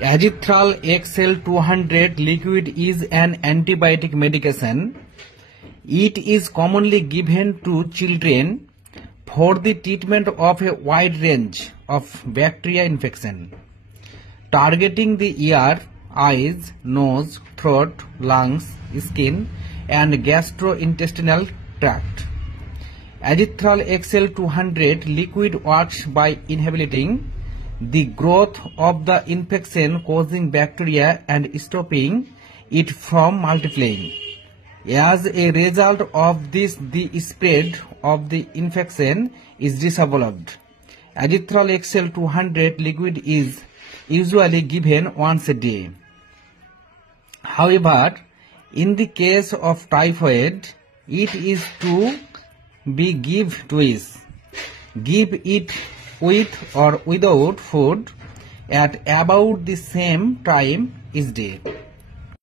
Azithral XL 200 liquid is an antibiotic medication. It is commonly given to children for the treatment of a wide range of bacteria infection, targeting the ear, eyes, nose, throat, lungs, skin, and gastrointestinal tract. Azithral XL 200 liquid works by inhibiting the growth of the infection causing bacteria and stopping it from multiplying. As a result of this, the spread of the infection is disabled. Azithral XL 200 liquid is usually given once a day. However, in the case of typhoid, it is to be given twice. Give it with or without food at about the same time each day.